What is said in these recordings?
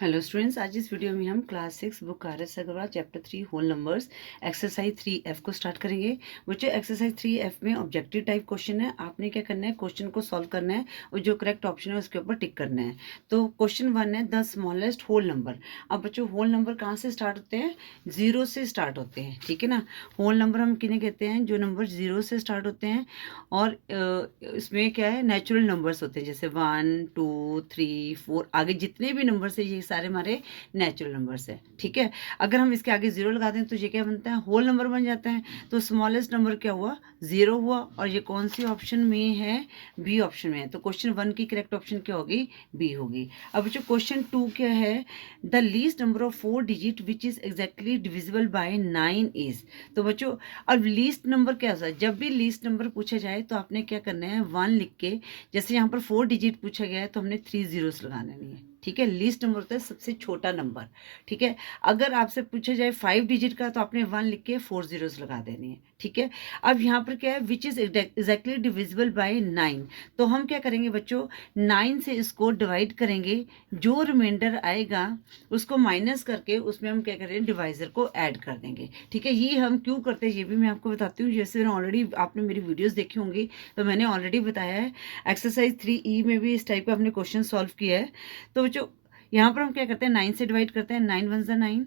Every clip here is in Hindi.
हेलो स्टूडेंट्स, आज इस वीडियो में हम class 6 book R S. Agarwal chapter 3 whole numbers exercise 3F को स्टार्ट करेंगे। बच्चों, एक्सरसाइज 3F में ऑब्जेक्टिव टाइप क्वेश्चन है। आपने क्या करना है, क्वेश्चन को सॉल्व करना है और जो करेक्ट ऑप्शन है उसके ऊपर टिक करना है। तो क्वेश्चन 1 है द स्मॉलेस्ट होल नंबर। अब बच्चों, होल नंबर कहाँ से स्टार्ट होते हैं? जीरो से स्टार्ट होते हैं, ठीक है ना। होल नंबर हम किन्हें कहते हैं? जो नंबर जीरो से स्टार्ट होते हैं और इसमें क्या है, नेचुरल नंबर्स होते हैं, जैसे 1 2 3 4 आगे जितने भी नंबर्स है ये सारे हमारे नेचुरल नंबर्स है, ठीक है। अगर हम इसके आगे जीरो लगा दें तो ये क्या बनता है? होल नंबर बन जाता है। तो स्मॉलेस्ट नंबर क्या हुआ? जीरो हुआ। और ये कौन सी ऑप्शन में है? बी ऑप्शन में है। तो क्वेश्चन 1 की करेक्ट ऑप्शन क्या होगी? बी होगी। अब जो क्वेश्चन 2 क्या है, the least number of 4 digit which is exactly divisible bye 9 is. तो बच्चों, अब लीस्ट नंबर क्या होता है? जब भी लीस्ट नंबर पूछा जाए तो आपने क्या करना है, 1 लिख के, जैसे यहाँ पर 4 डिजिट पूछा गया है तो हमने 3 जीरोस लगाने नहीं है, ठीक है। लीस्ट नंबर होता है सबसे छोटा नंबर, ठीक है। अगर आपसे पूछा जाए 5 डिजिट का तो आपने 1 लिख के 4 जीरोस लगा देनी है, ठीक है। अब यहाँ पर क्या है, which is exactly divisible bye 9। तो हम क्या करेंगे बच्चों, 9 से इसको डिवाइड करेंगे, जो रिमाइंडर आएगा उसको माइनस करके उसमें हम क्या करेंगे, डिवाइजर को ऐड कर देंगे, ठीक है। ये हम क्यों करते हैं ये भी मैं आपको बताती हूँ। जैसे मैंने ऑलरेडी, आपने मेरी वीडियोस देखी होंगी तो मैंने ऑलरेडी बताया है। एक्सरसाइज 3E में भी इस टाइप का हमने क्वेश्चन सॉल्व किया है। तो बच्चों, यहाँ पर हम क्या करते हैं, 9 से डिवाइड करते हैं। 9 वन ज़ा 9,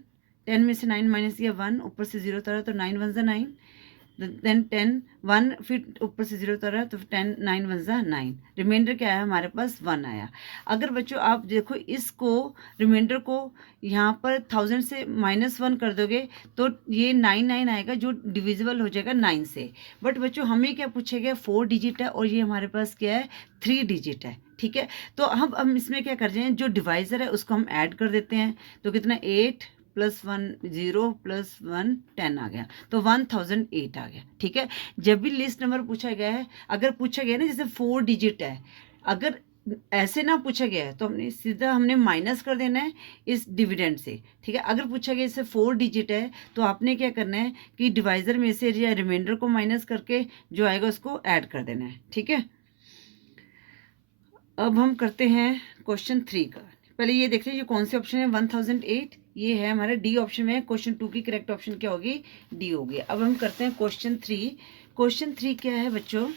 10 में से 9 माइनस किया 1, ऊपर से 0 उतारा तो 9 वन ज़ा 9, देन 10 1, फिर ऊपर से 0 उतारा तो 10, 9 वन ज़ा 9, रिमाइंडर क्या आया हमारे पास? 1 आया। अगर बच्चों आप देखो इसको, रिमाइंडर को यहाँ पर 1000 से -1 कर दोगे तो ये 99 आएगा, जो डिविजिबल हो जाएगा 9 से। बट बच्चों, हमें क्या पूछा गया? 4 डिजिट है और ये हमारे पास क्या है? 3 डिजिट है, ठीक है। तो हम इसमें क्या कर रहे हैं, जो डिवाइजर है उसको हम ऐड कर देते हैं। तो कितना? 8 +1 0 +1 10 आ गया, तो 1008 आ गया, ठीक है। जब भी लिस्ट नंबर पूछा गया है, अगर पूछा गया ना जैसे 4 डिजिट है, अगर ऐसे ना पूछा गया है तो हमने माइनस कर देना है इस डिविडेंड से, ठीक है। अगर पूछा गया जैसे 4 डिजिट है तो आपने क्या करना है कि डिवाइजर में से या रिमाइंडर को माइनस करके जो आएगा उसको ऐड कर देना है, ठीक है। अब हम करते हैं क्वेश्चन 3 का। पहले ये देख लीजिए, ये कौन से ऑप्शन है? 1008, ये है हमारा डी ऑप्शन में। क्वेश्चन 2 की करेक्ट ऑप्शन क्या होगी? डी होगी। अब हम करते हैं क्वेश्चन 3। क्वेश्चन 3 क्या है बच्चों?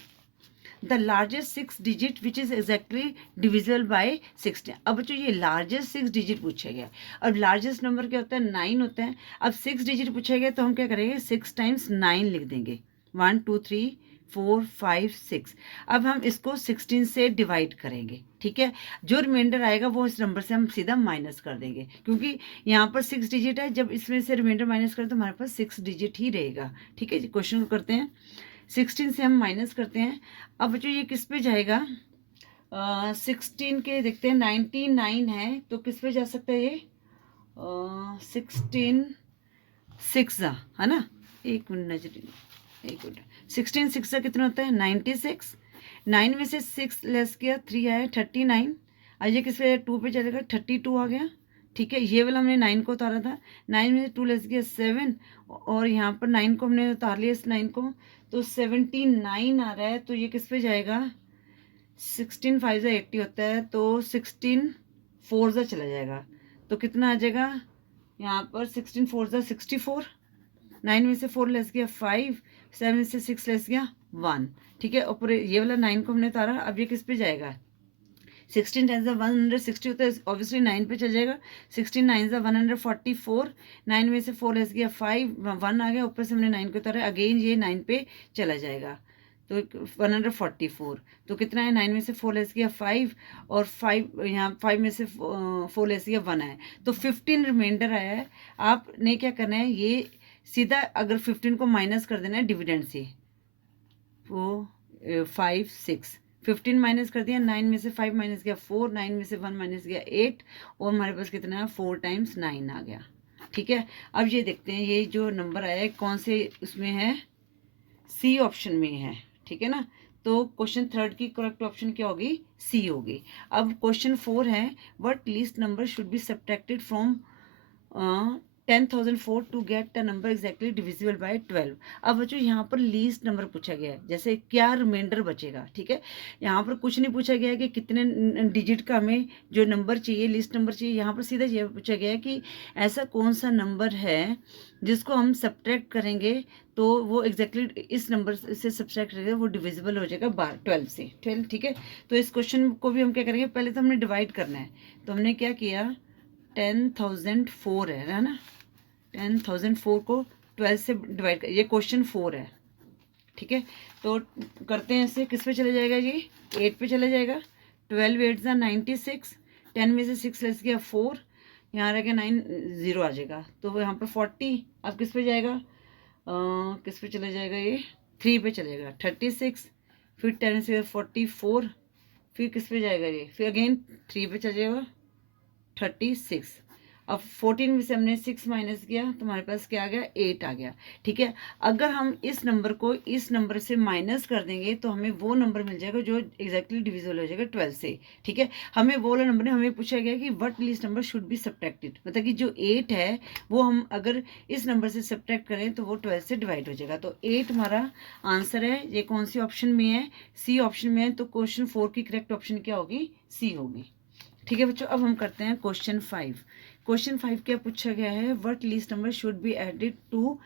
The largest 6 digit which is exactly divisible bye 16। अब बच्चों, ये लार्जेस्ट 6 डिजिट पूछा गया। अब लार्जेस्ट नंबर क्या होता है? 9 होता है। अब 6 डिजिट पूछा गया तो हम क्या करेंगे, 6 टाइम्स 9 लिख देंगे। 1 2 3 4 5 6। अब हम इसको 16 से डिवाइड करेंगे, ठीक है। जो रिमाइंडर आएगा वो इस नंबर से हम सीधा माइनस कर देंगे, क्योंकि यहाँ पर 6 डिजिट है। जब इसमें से रिमाइंडर माइनस करें तो हमारे पास 6 डिजिट ही रहेगा, ठीक है जी। क्वेश्चन को करते हैं, 16 से हम माइनस करते हैं। अब बच्चों, ये किस पे जाएगा? 16 के देखते हैं, 99 है तो किस पे जा सकता है ये? 16 6 है ना। एक मिनट नजर, एक मिनट। 16 6 कितना होता है? 96। 9 में से 6 लेस किया, 3 आया, 39। अब ये किस पे? 2 पे चलेगा, 32 आ गया, ठीक है। ये वाला हमने 9 को उतारा था, 9 में से 2 लेस किया 7, और यहाँ पर 9 को हमने उतार लिया, इस 9 को, तो 79 आ रहा है। तो ये किस पे जाएगा? 16 5 ज़ा 80 होता है, तो 16 4 ज़ा चला जाएगा, तो कितना आ जाएगा यहाँ पर? 16 4 ज़ा 64। 9 में से 4 लेस गया 5, 7 में से 6 लेस गया 1, ठीक है। ऊपर ये वाला 9 को हमने उतारा। अब ये किस पे जाएगा? 16 10 160 होता है, ऑब्वियसली 9 पे चल जाएगा। 16 9 144। 9 में से 4 लेस गया 5, 1 आ गया, ऊपर से हमने 9 को उतारा, अगेन ये 9 पे चला जाएगा, तो 144। तो कितना है? 9 में से 4 लेस गया 5, और 5 यहाँ 5 में से 4 लेस गया 1 आया, तो 15 रिमाइंडर आया है। आपने क्या करना है, ये सीधा अगर 15 को माइनस कर देना है डिविडेंड से, वो 5 6, 15 माइनस कर दिया, 9 में से 5 माइनस गया 4, 9 में से 1 माइनस गया 8, और हमारे पास कितना है? 4 टाइम्स 9 आ गया, ठीक है। अब ये देखते हैं ये जो नंबर आया है कौन से उसमें है? सी ऑप्शन में है, ठीक है ना। तो क्वेश्चन 3 की करेक्ट ऑप्शन क्या होगी? सी होगी। अब क्वेश्चन 4 है, what least number should be subtracted from 10,004 to get a number exactly divisible by 12। अब बच्चों यहाँ पर लीस्ट नंबर पूछा गया है, जैसे क्या रिमाइंडर बचेगा, ठीक है। यहाँ पर कुछ नहीं पूछा गया है कि कितने डिजिट का हमें जो नंबर चाहिए, लिस्ट नंबर चाहिए। यहाँ पर सीधा ये पूछा गया है कि ऐसा कौन सा नंबर है जिसको हम सब्ट्रैक्ट करेंगे तो वो एग्जैक्टली इस नंबर से सब्ट्रैक्ट करेंगे, वो डिविजिबल हो जाएगा 12 से 12, ठीक है। तो इस क्वेश्चन को भी हम क्या करेंगे, पहले तो हमने डिवाइड करना है। तो हमने क्या किया, 10,004 है ना, 10,004 को 12 से डिवाइड कर, ये क्वेश्चन 4 है, ठीक है। तो करते हैं ऐसे, किस पे चले जाएगा जी, 8 पे चले जाएगा। 12 8 ज़ा 96, 10 में से 6 लेस गया 4, यहाँ रह गया 9, 0 आ जाएगा। तो वो यहाँ पर 40, अब किस पे जाएगा, किस पे चले जाएगा, ये 3 पे चलेगा, 36, फिर 10 से 44, फिर किस पे जाएगा ये, फिर अगेन 3 पे चले जाएगा 36। अब 14 में से हमने 6 माइनस किया तो हमारे पास क्या आ गया, 8 आ गया, ठीक है। अगर हम इस नंबर को इस नंबर से माइनस कर देंगे तो हमें वो नंबर मिल जाएगा जो एग्जैक्टली डिविजिबल हो जाएगा 12 से, ठीक है। हमें वो वाला नंबर नहीं, हमें पूछा गया कि what least number should be subtracted, मतलब कि जो 8 है वो हम अगर इस नंबर से सब्ट्रैक्ट करें तो वो 12 से डिवाइड हो जाएगा। तो 8 हमारा आंसर है। ये कौन सी ऑप्शन में है, सी ऑप्शन में है। तो क्वेश्चन 4 की करेक्ट ऑप्शन क्या होगी, सी होगी, ठीक है बच्चों। अब हम करते हैं क्वेश्चन 5। क्वेश्चन 5 क्या पूछा गया है, what least number should be added to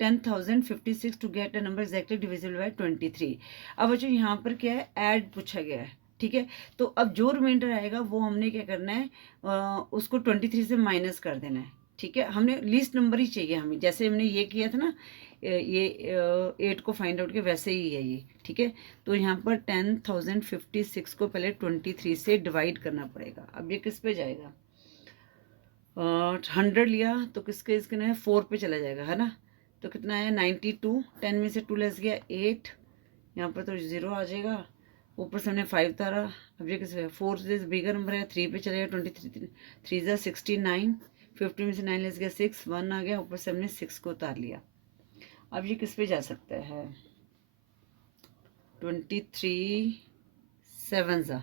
10,056 to get a number exactly divisible by 23। अब बच्चों यहाँ पर क्या है, ऐड पूछा गया है, ठीक है। तो अब जो रिमाइंडर आएगा वो हमने क्या करना है, उसको 23 से माइनस कर देना है, ठीक है। हमने लीस्ट नंबर ही चाहिए हमें, जैसे हमने ये किया था ना, ये 8 को फाइंड आउट किया, वैसे ही है ये, ठीक है। तो यहाँ पर 10,056 को पहले 23 से डिवाइड करना पड़ेगा। अब ये किस पे जाएगा, 100 लिया तो किसके इसके ना 4 पे चला जाएगा, है ना। तो कितना है 92, 10 में से 2 लेस गया 8, यहाँ पर तो 0 आ जाएगा, ऊपर से हमने 5 तारा। अब ये किस पे, 4 से बिगर नंबर है, 3 पे चलेगा, 23 3 ज़ा 69, 50 में से 9 लेस गया 6, 1 आ गया, ऊपर से हमने 6 को उतार लिया। अब ये किस पे जा सकता है, 23 7 ज़ा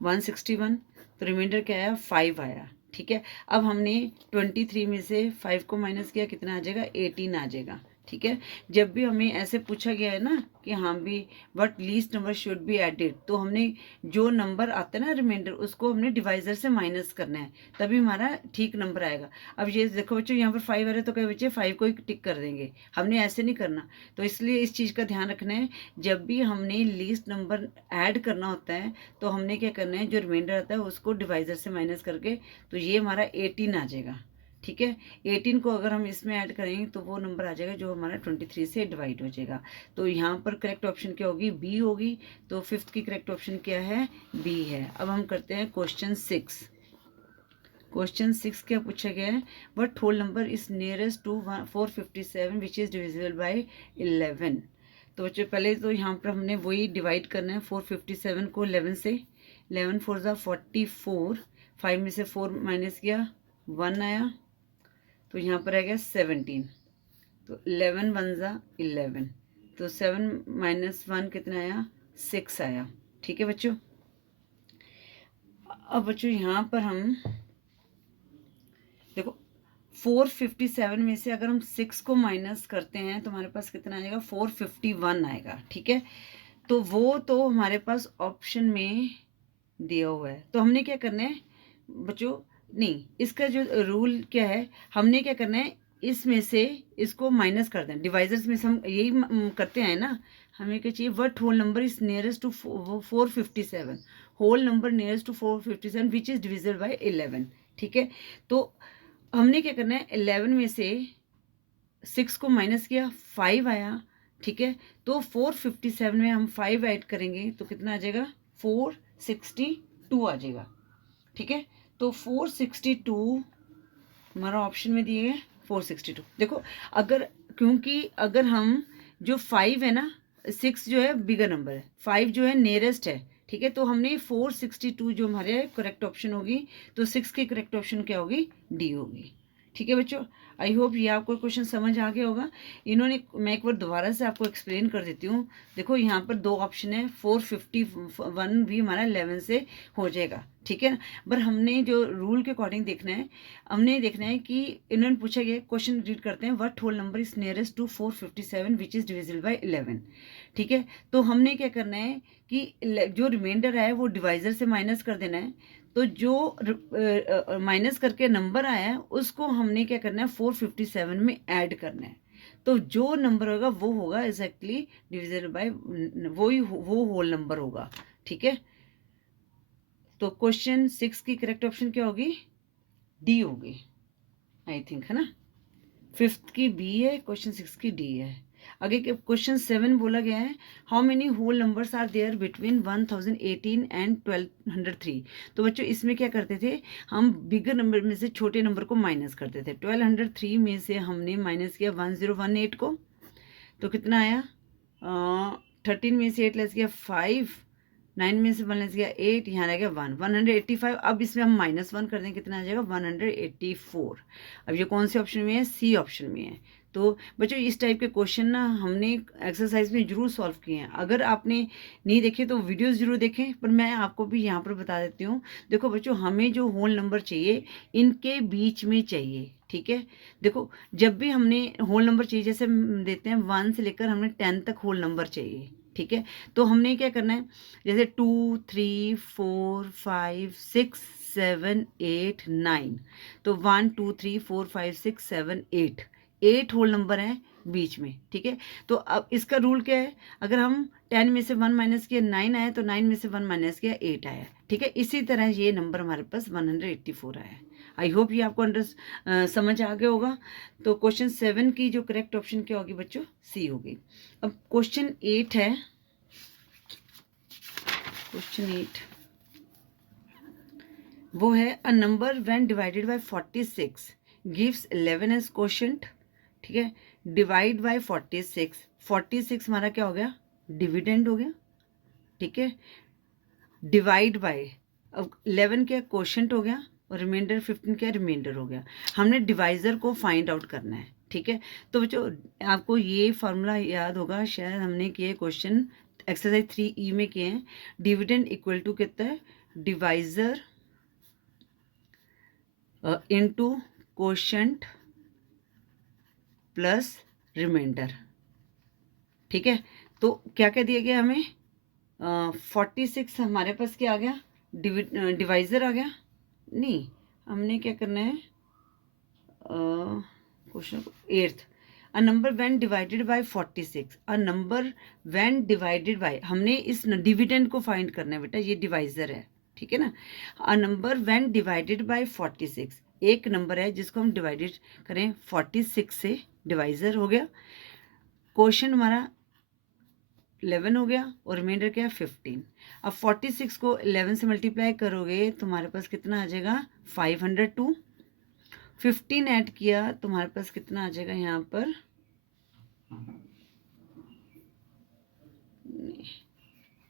161, तो रिमाइंडर क्या आया, 5 आया, ठीक है। अब हमने 23 में से 5 को माइनस किया, कितना आ जाएगा, 18 आ जाएगा, ठीक है। जब भी हमें ऐसे पूछा गया है ना कि हाँ भी what least number should be added, तो हमने जो नंबर आता है ना रिमाइंडर, उसको हमने डिवाइजर से माइनस करना है, तभी हमारा ठीक नंबर आएगा। अब ये देखो बच्चों, यहाँ पर 5 आ रहा है तो कई बच्चे 5 को ही टिक कर देंगे, हमने ऐसे नहीं करना। तो इसलिए इस चीज़ का ध्यान रखना है, जब भी हमने लीस्ट नंबर ऐड करना होता है तो हमने क्या करना है, जो रिमाइंडर आता है उसको डिवाइजर से माइनस करके, तो ये हमारा 18 आ जाएगा, ठीक है। 18 को अगर हम इसमें ऐड करेंगे तो वो नंबर आ जाएगा जो हमारा 23 से डिवाइड हो जाएगा। तो यहाँ पर करेक्ट ऑप्शन क्या होगी, बी होगी। तो 5th की करेक्ट ऑप्शन क्या है, बी है। अब हम करते हैं क्वेश्चन 6। क्वेश्चन 6 क्या पूछा गया है, what whole number is nearest to 457 which is divisible by 11। तो बच्चों पहले तो यहाँ पर हमने वही डिवाइड करना है, 457 को 11 से, 11 4 ज़ा 44, 5 में से 4 माइनस किया 1 आया, तो यहाँ पर आ गया 17, तो 11 1 ज़ा 11, तो 7 माइनस 1 कितना आया, 6 आया, ठीक है बच्चों। अब बच्चों यहाँ पर हम देखो 457 में से अगर हम 6 को माइनस करते हैं तो हमारे पास कितना आ जाएगा, 451 आएगा, ठीक है। तो वो तो हमारे पास ऑप्शन में दिया हुआ है, तो हमने क्या करना है बच्चों, नहीं इसका जो रूल क्या है, हमने क्या करना है, इसमें से इसको माइनस कर दें, डिवाइजर्स में से हम यही करते हैं ना। हमें क्या चाहिए, what whole number is nearest to 457, whole number nearest to 457 which is divisible by 11, ठीक है। तो हमने क्या करना है, 11 में से 6 को माइनस किया, 5 आया, ठीक है। तो 457 में हम 5 ऐड करेंगे तो कितना आ जाएगा, 462 आ जाएगा, ठीक है। तो 462 हमारा ऑप्शन में दिए गए 462। देखो अगर, क्योंकि अगर हम जो 5 है ना, 6 जो है बिगर नंबर है, 5 जो है नियरेस्ट है, ठीक है। तो हमने 462 जो हमारे करेक्ट ऑप्शन होगी, तो 6 की करेक्ट ऑप्शन क्या होगी, डी होगी, ठीक है बच्चों, आई होप ये आपको क्वेश्चन समझ आ गया होगा। इन्होंने, मैं एक बार दोबारा से आपको एक्सप्लेन कर देती हूँ। देखो यहाँ पर दो ऑप्शन है, 451 भी हमारा 11 से हो जाएगा, ठीक है ना। पर हमने जो रूल के अकॉर्डिंग देखना है, हमने देखना है कि इन्होंने पूछा गया, क्वेश्चन रीड करते हैं, what whole number is nearest to 457 which is divisible by 11। ठीक है, तो हमने क्या करना है कि जो रिमाइंडर है वो डिवाइजर से माइनस कर देना है। तो जो माइनस करके नंबर आया है उसको हमने क्या करना है 457 में ऐड करना है। तो जो नंबर होगा वो होगा एग्जैक्टली डिविजिबल बाय, वो होल नंबर होगा। ठीक है, तो क्वेश्चन 6 की करेक्ट ऑप्शन क्या होगी? डी होगी आई थिंक, है ना। 5th की बी है, क्वेश्चन 6 की डी है। आगे क्वेश्चन 7 बोला गया है, how many whole numbers are there between 1018 and 1203। तो बच्चों इसमें क्या करते थे, हम बिगर नंबर में से छोटे नंबर को माइनस करते थे। 1203 में से हमने माइनस किया 1018 को, तो कितना आया, 13 में से 8 लेस किया 5, 9 में से 1 लेस किया 8, यहाँ रह गया 1, 185। अब इसमें हम -1 कर दें, कितना आ जाएगा 184। अब ये कौन से ऑप्शन में है? सी ऑप्शन में है। तो बच्चों इस टाइप के क्वेश्चन ना हमने एक्सरसाइज में जरूर सॉल्व किए हैं। अगर आपने नहीं देखे तो वीडियोस जरूर देखें, पर मैं आपको भी यहाँ पर बता देती हूँ। देखो बच्चों, हमें जो होल नंबर चाहिए इनके बीच में चाहिए। ठीक है, देखो जब भी हमने होल नंबर चाहिए, जैसे हम देते हैं 1 से लेकर हमने 10 तक होल नंबर चाहिए। ठीक है, तो हमने क्या करना है, जैसे 2 3 4 5 6 7 8 9, तो 1 2 3 4 5 6 7 8 होल नंबर है बीच में। ठीक है, तो अब इसका रूल क्या है, अगर हम 10 में से 1 माइनस किया 9 आया, तो 9 में से 1 माइनस किया 8 आया। ठीक है, इसी तरह ये नंबर हमारे पास 184 आया है। आई होप ये आपको समझ आ गया होगा। तो क्वेश्चन 7 की जो करेक्ट ऑप्शन क्या होगी बच्चों? सी होगी। अब क्वेश्चन 8 है, क्वेश्चन 8 वो है, a number when divided by 46 gives 11 as quotient. ठीक है, डिवाइड बाय 46, 46 हमारा क्या हो गया? डिविडेंड हो गया। ठीक है, डिवाइड बाय, अब 11 क्या क्वोशंट हो गया, और रिमाइंडर 15 क्या रिमाइंडर हो गया। हमने डिवाइजर को फाइंड आउट करना है। ठीक है, तो बच्चों आपको ये फार्मूला याद होगा, शायद हमने किए क्वेश्चन एक्सरसाइज 3E में किए हैं। डिविडेंड इक्वल टू कितना है, divisor into quotient plus remainder. ठीक है, तो क्या क्या दिया गया हमें, 46 हमारे पास क्या आ गया, डिवाइजर आ गया। नहीं, हमने क्या करना है, question 8th, a number when divided by 46, a number when divided bye, हमने इस डिविडेंड को फाइंड करना है बेटा, ये डिवाइजर है। ठीक है ना, अ नंबर व्हेन डिवाइडेड बाय 46, एक नंबर है जिसको हम डिवाइडेड करें 46 से, डिवाइजर हो गया। क्वेश्चन हमारा 11 हो गया, और रिमाइंडर क्या है 15। अब 46 को 11 से मल्टीप्लाई करोगे तो हमारे पास कितना आ जाएगा 502। 15 ऐड किया तो हमारे पास कितना आ जाएगा यहाँ पर,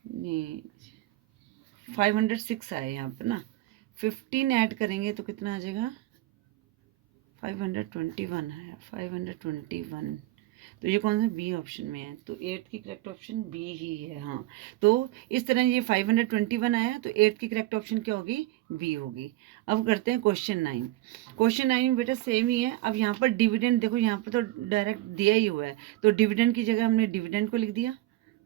नहीं 506 आया यहाँ पर ना। 15 ऐड करेंगे तो कितना आ जाएगा, 521 है, 521। तो ये कौन सा, बी ऑप्शन में है। तो 8th की करेक्ट ऑप्शन बी ही है। हाँ, तो इस तरह ये 521 आया, तो 8th की करेक्ट ऑप्शन क्या होगी, बी होगी। अब करते हैं क्वेश्चन 9। क्वेश्चन 9 बेटा सेम ही है। अब यहाँ पर डिविडेंड देखो, यहाँ पर तो डायरेक्ट दिया ही हुआ है, तो डिविडेंड की जगह हमने डिविडेंड को लिख दिया।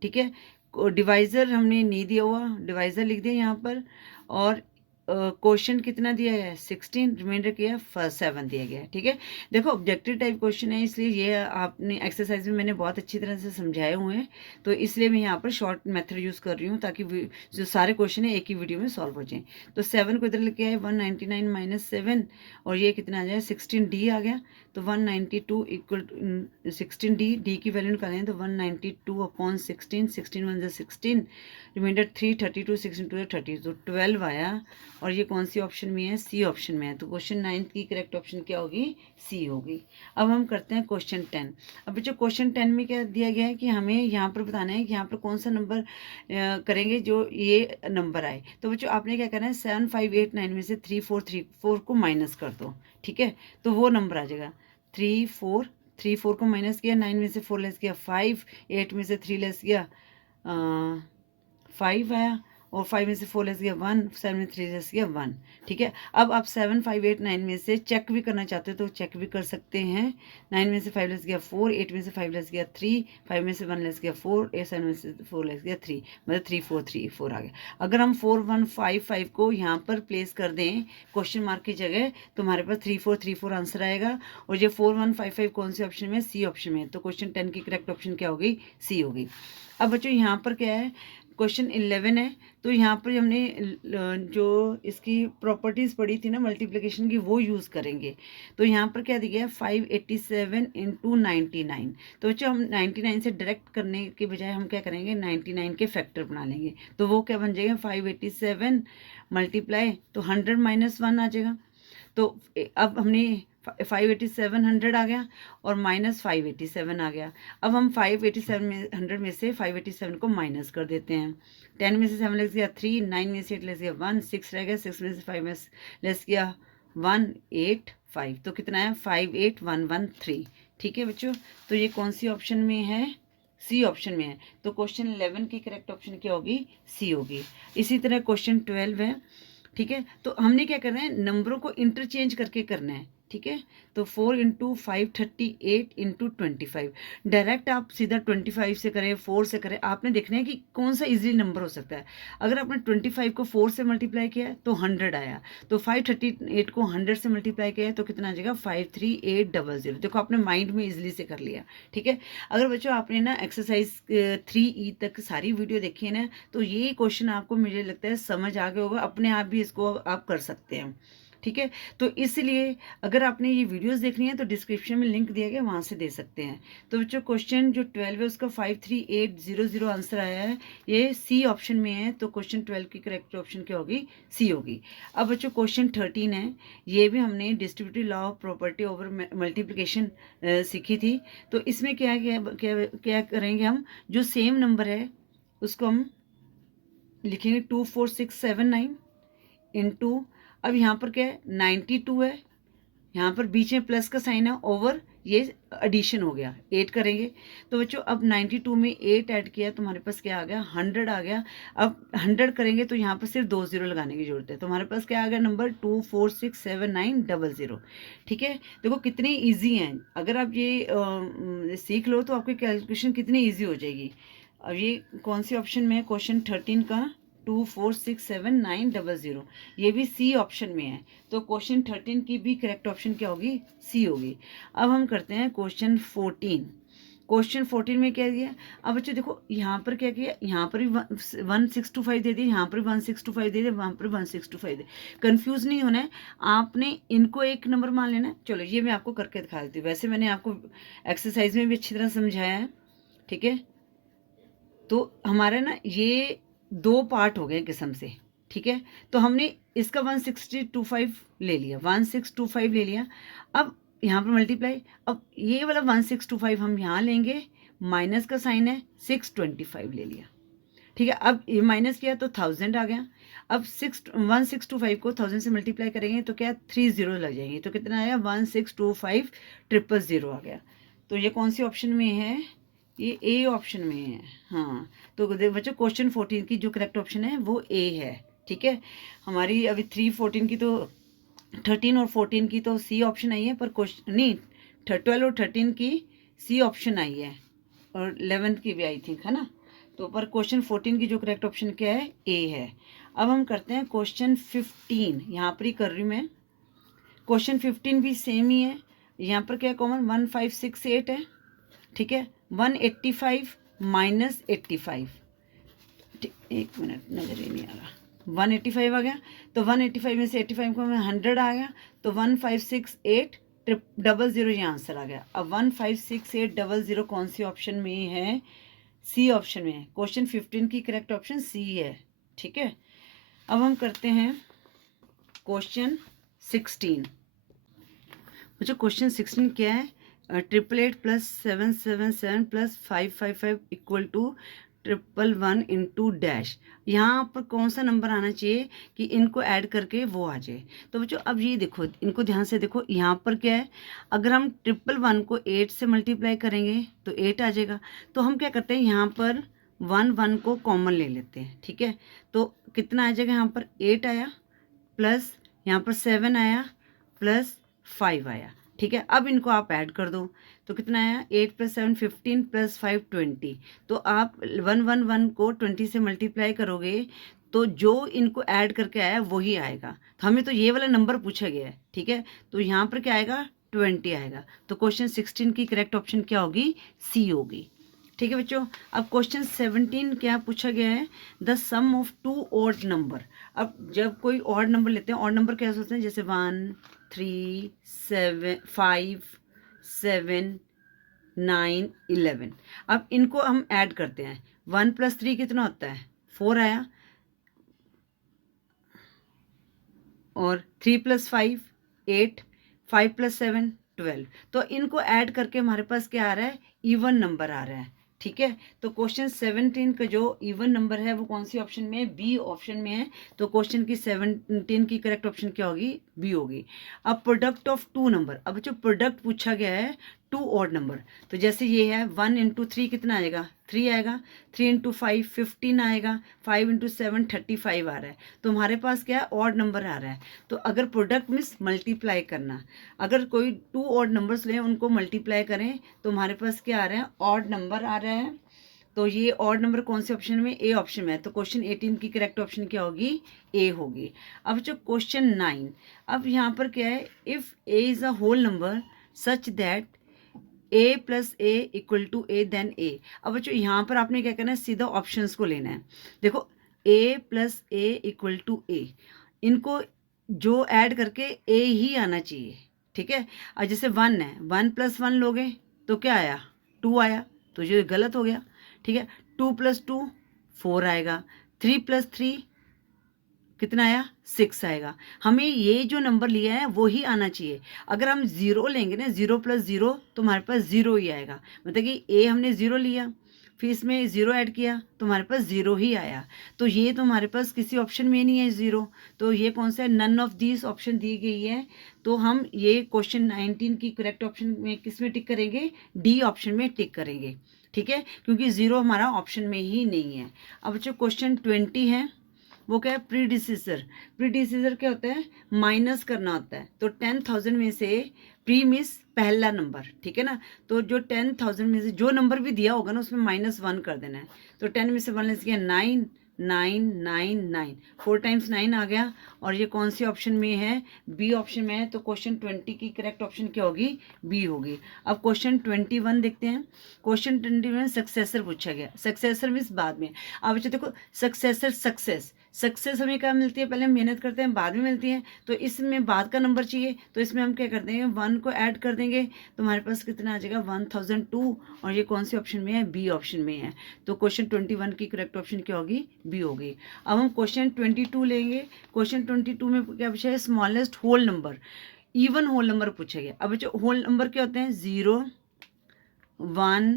ठीक है, डिवाइजर हमने नहीं दिया हुआ, डिवाइजर लिख दिया यहाँ पर। और क्वेश्चन कितना दिया गया है 16, रिमाइंडर किया 7 दिया गया है। ठीक है, देखो ऑब्जेक्टिव टाइप क्वेश्चन है, इसलिए ये आपने एक्सरसाइज में मैंने बहुत अच्छी तरह से समझाए हुए हैं, तो इसलिए मैं यहाँ पर शॉर्ट मेथड यूज़ कर रही हूँ, ताकि जो सारे क्वेश्चन है एक ही वीडियो में सॉल्व हो जाए। तो 7 को इधर लेके आए, 199 माइनस 7, और ये कितना आ जाए 16D आ गया। तो 192 इक्वल 16D, डी की वैल्यू निकालें तो 192 अपॉन 16, 16 1 16, रिमाइंडर 3, 32, 6 इंटू 30, तो 12 आया। और ये कौन सी ऑप्शन में है? सी ऑप्शन में है। तो क्वेश्चन 9 की करेक्ट ऑप्शन क्या होगी? सी होगी। अब हम करते हैं क्वेश्चन 10। अब बच्चों क्वेश्चन 10 में क्या दिया गया है कि हमें यहाँ पर बताना है कि यहाँ पर कौन सा नंबर करेंगे जो ये नंबर आए। तो बच्चों आपने क्या करना है, 7, 5, 8, 9 में से 3, 4, 3, 4 को माइनस कर दो। ठीक है, तो वो नंबर आ जाएगा 3, 4, 3, 4 को माइनस किया, 9 में से 4 लेस किया 5, 8 में से 3 लेस किया 5 आया, और 5 में से 4 लेस गया 1, 7 में 3 लेस गया 1। ठीक है, अब आप 7, 5, 8, 9 में से चेक भी करना चाहते हो तो चेक भी कर सकते हैं। 9 में से 5 लेस गया 4, 8 में से 5 लेस गया 3, 5 में से 1 लेस गया 4, 8, 7 में से 4 लेस गया 3, मतलब 3, 4, 3, 4 आ गया। अगर हम 4, 1, 5, 5 को यहाँ पर प्लेस कर दें क्वेश्चन मार्क की जगह, तो हमारे पास 3, 4, 3, 4 आंसर आएगा। और ये 4, 1, 5, 5 कौन से ऑप्शन में? सी ऑप्शन में। तो क्वेश्चन 10 की करेक्ट ऑप्शन क्या होगी? सी होगी। अब बच्चों यहाँ पर क्या है, क्वेश्चन 11 है। तो यहाँ पर हमने जो इसकी प्रॉपर्टीज़ पढ़ी थी ना मल्टीप्लिकेशन की, वो यूज़ करेंगे। तो यहाँ पर क्या दिया है, 587 इंटू 99। तो बच्चों हम 99 से डायरेक्ट करने के बजाय हम क्या करेंगे, 99 के फैक्टर बना लेंगे। तो वो क्या बन जाएगा, 587 मल्टीप्लाई, तो 100 माइनस 1 आ जाएगा। तो अब हमने 587 100 आ गया और माइनस 587 आ गया। अब हम 587 में 100 में से 587 को माइनस कर देते हैं। 10 में से 7 लेस गया 3, 9 में से 8 लेस गया 1, 6 रह गया, 6 में से 5 में लेस गया 1, 8, 5। तो कितना है, 58113। ठीक है बच्चों, तो ये कौन सी ऑप्शन में है? सी ऑप्शन में है। तो क्वेश्चन 11 की करेक्ट ऑप्शन क्या होगी? सी होगी। इसी तरह क्वेश्चन 12 है। ठीक है, तो हमने क्या करना है, नंबरों को इंटरचेंज करके करना है। ठीक है, तो 4 इंटू 5 38 इंटू 25। डायरेक्ट आप सीधा 25 से करें, 4 से करें, आपने देखना है कि कौन सा इजीली नंबर हो सकता है। अगर आपने 25 को 4 से मल्टीप्लाई किया है तो 100 आया, तो 538 को 100 से मल्टीप्लाई किया है तो कितना आ जाएगा, 53800। देखो आपने माइंड में इजिली से कर लिया। ठीक है, अगर बच्चों आपने ना एक्सरसाइज 3E तक सारी वीडियो देखी है ना, तो ये क्वेश्चन आपको मुझे लगता है समझ आ गया होगा, अपने आप भी इसको आप कर सकते हैं। ठीक है, तो इसलिए अगर आपने ये वीडियोस देखनी है तो डिस्क्रिप्शन में लिंक दिया गया, वहाँ से दे सकते हैं। तो बच्चों क्वेश्चन जो 12 है उसका 53800 आंसर आया है, ये सी ऑप्शन में है। तो क्वेश्चन 12 की करेक्ट ऑप्शन क्या होगी? सी होगी। अब बच्चों क्वेश्चन 13 है, ये भी हमने distributive law of property over multiplication सीखी थी। तो इसमें क्या क्या क्या क्या करेंगे, हम जो सेम नंबर है उसको हम लिखेंगे 2, 4, 6, 7, 9 इंटू, अब यहाँ पर क्या है, 92 है, यहाँ पर बीच में प्लस का साइन है, ओवर ये एडिशन हो गया, 8 करेंगे। तो बच्चों अब 92 में 8 ऐड किया तो हमारे पास क्या आ गया, 100 आ गया। अब 100 करेंगे तो यहाँ पर सिर्फ 2 0 लगाने की जरूरत है, तो हमारे पास क्या आ गया नंबर, 2, 4, 6, 7, 9, 00। ठीक है, देखो कितने ईजी हैं, अगर आप ये सीख लो तो आपकी कैलकुलेशन कितनी ईजी हो जाएगी। अब ये कौन सी ऑप्शन में है, क्वेश्चन 13 का 2, 4, 6, 7, 9, 00, ये भी सी ऑप्शन में है। तो क्वेश्चन 13 की भी करेक्ट ऑप्शन क्या होगी? सी होगी। अब हम करते हैं क्वेश्चन 14। क्वेश्चन 14 में क्या दिया? अब बच्चों देखो यहाँ पर क्या किया, यहाँ पर भी 1625 दे दिए, यहाँ पर भी 1625 दे दिए, वहाँ पर 1625 दे। कंफ्यूज नहीं होना है, आपने इनको एक नंबर मान लेना है। चलो ये मैं आपको करके दिखा देती हूँ, वैसे मैंने आपको एक्सरसाइज में भी अच्छी तरह समझाया है। ठीक है, तो हमारा ना ये 2 पार्ट हो गए किस्म से। ठीक है, तो हमने इसका 1625 ले लिया, 1625 ले लिया। अब यहाँ पर मल्टीप्लाई, अब ये वाला 1625 हम यहाँ लेंगे, माइनस का साइन है, 625 ले लिया। ठीक है, अब ये माइनस किया तो 1000 आ गया। अब 1625 को 1000 से मल्टीप्लाई करेंगे तो क्या 3 0 लग जाएंगे, तो कितना आया, 1625 000 आ गया। तो ये कौन सी ऑप्शन में है? ये ए ऑप्शन में है। हाँ, तो बच्चों क्वेश्चन 14 की जो करेक्ट ऑप्शन है वो ए है। ठीक है, हमारी अभी 3, 14 की तो 13 और 14 की तो सी ऑप्शन आई है, पर क्वेश्चन नहीं, 12 और 13 की सी ऑप्शन आई है, और 11th की भी आई थी, है ना। तो पर क्वेश्चन 14 की जो करेक्ट ऑप्शन क्या है, ए है। अब हम करते हैं क्वेश्चन 15, यहाँ पर ही कर रही हूँ मैं। क्वेश्चन 15 भी सेम ही है, यहाँ पर क्या कॉमन 1568 है। ठीक है, 185 माइनस 85, एक मिनट नजर ही नहीं आ रहा, 185 आ गया। तो 185 में से 85 को में 100 आ गया, तो 1568 00 ये आंसर आ गया। अब 156800 कौन सी ऑप्शन में है? सी ऑप्शन में है। क्वेश्चन 15 की करेक्ट ऑप्शन सी है। ठीक है, अब हम करते हैं क्वेश्चन 16। बच्चों क्वेश्चन 16 क्या है? 888 plus 777 plus 555 equal to 111 into dash. यहाँ पर कौन सा नंबर आना चाहिए कि इनको ऐड करके वो आ जाए? तो बच्चों अब ये देखो, इनको ध्यान से देखो, यहाँ पर क्या है, अगर हम 111 को 8 से मल्टीप्लाई करेंगे तो 8 आ जाएगा। तो हम क्या करते हैं, यहाँ पर 1 को कॉमन ले लेते हैं। ठीक है, तो कितना आ जाएगा, यहाँ पर 8 आया प्लस यहाँ पर 7 आया प्लस 5 आया। ठीक है, अब इनको आप ऐड कर दो तो कितना आया, 8 प्लस 7 15 प्लस 5 20। तो आप 111 को 20 से मल्टीप्लाई करोगे तो जो इनको ऐड करके आया वही आएगा। तो हमें तो ये वाला नंबर पूछा गया है। ठीक है, तो यहाँ पर क्या आएगा, 20 आएगा। तो क्वेश्चन 16 की करेक्ट ऑप्शन क्या होगी, सी होगी। ठीक है बच्चों, अब क्वेश्चन 17 क्या पूछा गया है, the sum of two odd number. अब जब कोई ऑड नंबर लेते हैं, ऑड नंबर कैसे होते हैं, जैसे 1 3 7 5 7 9 11। अब इनको हम ऐड करते हैं, 1 प्लस 3 कितना होता है, 4 आया, और 3 प्लस 5 8, 5 प्लस 7 12। तो इनको ऐड करके हमारे पास क्या आ रहा है, इवन नंबर आ रहा है। ठीक है, तो क्वेश्चन 17 का जो इवन नंबर है वो कौन सी ऑप्शन में है, बी ऑप्शन में है। तो क्वेश्चन की 17 की करेक्ट ऑप्शन क्या होगी, बी होगी। अब प्रोडक्ट ऑफ टू नंबर, अब जो प्रोडक्ट पूछा गया है टू ऑड नंबर, तो जैसे ये है 1 इंटू 3 कितना आएगा, 3 आएगा, 3 इंटू 5 15 आएगा, 5 इंटू 7 35 आ रहा है। तो हमारे पास क्या है, ऑड नंबर आ रहा है। तो अगर प्रोडक्ट मीन्स मल्टीप्लाई करना, अगर कोई टू ऑड नंबर्स लें उनको मल्टीप्लाई करें तो हमारे पास क्या आ रहा है, ऑड नंबर आ रहा है। तो ये ऑड नंबर कौन से ऑप्शन में, ए ऑप्शन में है। तो क्वेश्चन 18 की करेक्ट ऑप्शन क्या होगी, ए होगी। अब जो क्वेश्चन 9, अब यहाँ पर क्या है, if a is a whole number such that a plus a equal to a then a. अब बच्चों यहाँ पर आपने क्या करना है, सीधा ऑप्शंस को लेना है। देखो ए प्लस ए इक्वल टू ए, इनको जो ऐड करके ए ही आना चाहिए। ठीक है, और जैसे 1 है, 1 प्लस 1 लोगे तो क्या आया, 2 आया, तो ये गलत हो गया। ठीक है, 2 प्लस 2 4 आएगा, 3 प्लस 3 कितना आया, 6 आएगा। हमें ये जो नंबर लिया है वो ही आना चाहिए। अगर हम 0 लेंगे ना, 0 प्लस 0 तो हमारे पास 0 ही आएगा। मतलब कि ए हमने 0 लिया, फिर इसमें 0 ऐड किया तो हमारे पास 0 ही आया। तो ये तो हमारे पास किसी ऑप्शन में नहीं है 0। तो ये कौन सा है, नन ऑफ दिस ऑप्शन दी गई है। तो हम ये क्वेश्चन 19 की करेक्ट ऑप्शन में किस में टिक करेंगे, डी ऑप्शन में टिक करेंगे। ठीक है, क्योंकि 0 हमारा ऑप्शन में ही नहीं है। अब जो क्वेश्चन 20 है वो क्या है, प्रीडिसीजर। प्रीडिसीजर क्या होता है, माइनस करना होता है। तो 10,000 में से प्री मीन्स पहला नंबर। ठीक है ना, तो जो 10,000 में से जो नंबर भी दिया होगा ना उसमें -1 कर देना है। तो 10 में से 1 लेस किया 9 9 9 9, 4 टाइम्स 9 आ गया। और ये कौन सी ऑप्शन में है, बी ऑप्शन में है। तो क्वेश्चन 20 की करेक्ट ऑप्शन क्या होगी, बी होगी। अब क्वेश्चन 21 देखते हैं। क्वेश्चन 21 सक्सेसर पूछा गया। सक्सेसर मीन्स बाद में। अब बच्चे देखो, सक्सेसर सक्सेस हमें क्या मिलती है, पहले हम मेहनत करते हैं बाद में मिलती है। तो इसमें बाद का नंबर चाहिए, तो इसमें हम क्या कर देंगे, 1 को ऐड कर देंगे तो हमारे पास कितना आ जाएगा, 1002। और ये कौन सी ऑप्शन में है, बी ऑप्शन में है। तो क्वेश्चन 21 की करेक्ट ऑप्शन क्या होगी, बी होगी। अब हम क्वेश्चन 22 लेंगे। क्वेश्चन 22 में क्या पूछा है, smallest whole number, even whole number पूछा गया। अब बच्चों होल नंबर क्या होते हैं, 0 1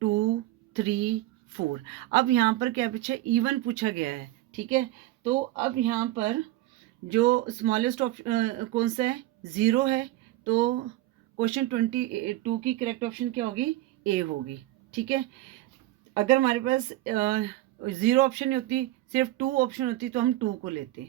2 3 4। अब यहाँ पर क्या पूछा है, इवन पूछा गया है। ठीक है, तो अब यहाँ पर जो स्मॉलेस्ट ऑप्शन कौन सा है, 0 है। तो क्वेश्चन 22 की करेक्ट ऑप्शन क्या होगी, ए होगी। ठीक है, अगर हमारे पास 0 ऑप्शन नहीं होती, सिर्फ 2 ऑप्शन होती तो हम 2 को लेते।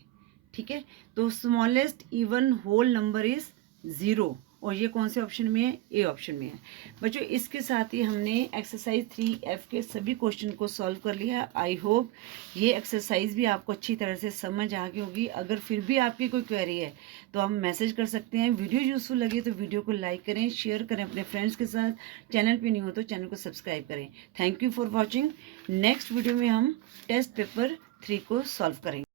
ठीक है, तो smallest even whole number is 0। और ये कौन से ऑप्शन में है, ए ऑप्शन में है। बच्चों इसके साथ ही हमने एक्सरसाइज 3F के सभी क्वेश्चन को सॉल्व कर लिया। आई होप ये एक्सरसाइज भी आपको अच्छी तरह से समझ आ गई होगी। अगर फिर भी आपकी कोई क्वेरी है तो हम मैसेज कर सकते हैं। वीडियो यूजफुल लगे तो वीडियो को लाइक करें, शेयर करें अपने फ्रेंड्स के साथ। चैनल पे नहीं हो तो चैनल को सब्सक्राइब करें। Thank you for watching. Next video में हम टेस्ट पेपर 3 को सॉल्व करेंगे।